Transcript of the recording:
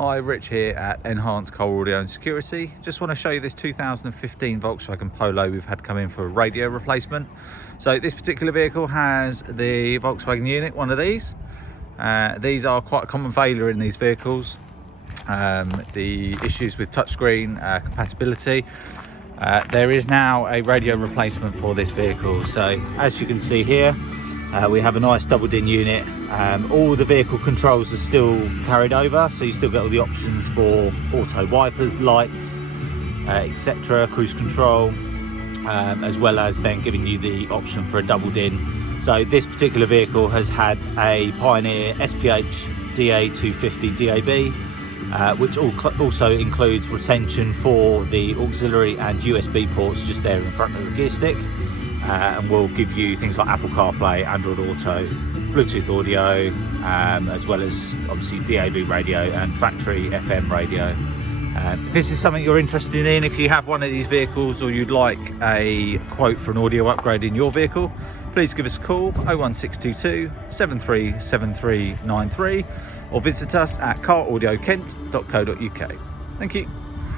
Hi, Rich here at Enhanced Car Audio and Security. Just want to show you this 2015 Volkswagen Polo we've had come in for a radio replacement. So this particular vehicle has the Volkswagen unit, one of these. These are quite a common failure in these vehicles. The issues with touchscreen compatibility. There is now a radio replacement for this vehicle. So as you can see here, we have a nice double din unit. All the vehicle controls are still carried over, so you still get all the options for auto wipers, lights, etc., cruise control, as well as then giving you the option for a double din. So this particular vehicle has had a Pioneer DA250 DAB, which also includes retention for the auxiliary and USB ports just there in front of the gear stick. And will give you things like Apple CarPlay, Android Auto, Bluetooth audio, as well as obviously DAB radio and factory FM radio. If this is something you're interested in, if you have one of these vehicles or you'd like a quote for an audio upgrade in your vehicle, please give us a call 01622 737393 or visit us at caraudiokent.co.uk. Thank you.